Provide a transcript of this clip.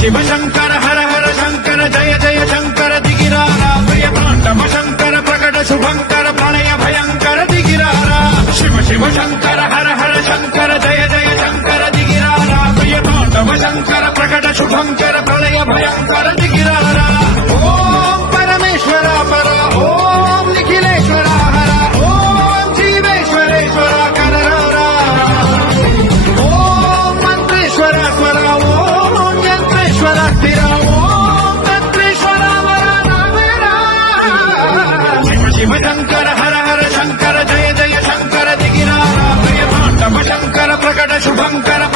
शिव शंकर हर हर शंकर जय जय शंकर दिगिरारा प्रिय तांडव शंकर प्रकट शुभंकर प्रणय भयंकर दिगिरारा शिव शिव शंकर हर हर शंकर जय जय शंकर दिगिरारा प्रिय तांडव शंकर प्रकट शुभंकर प्रणय भयंकर दिगिरारा ओम परमेश्वरा परा ओम निखिलेश्वरा हरा ओम जीवेश्वरेश्वरा कररा ओम मंत्रेश्वरा स्वरा ओम यंत्रेश्वरा स्थिरा ओम तंत्रेश्वरा वरा नामेरा शिव शिव शंकर हर हर शंकर जय जय शंकर दिगिरारा प्रिय तांडव शंकर प्रकट शुभंकर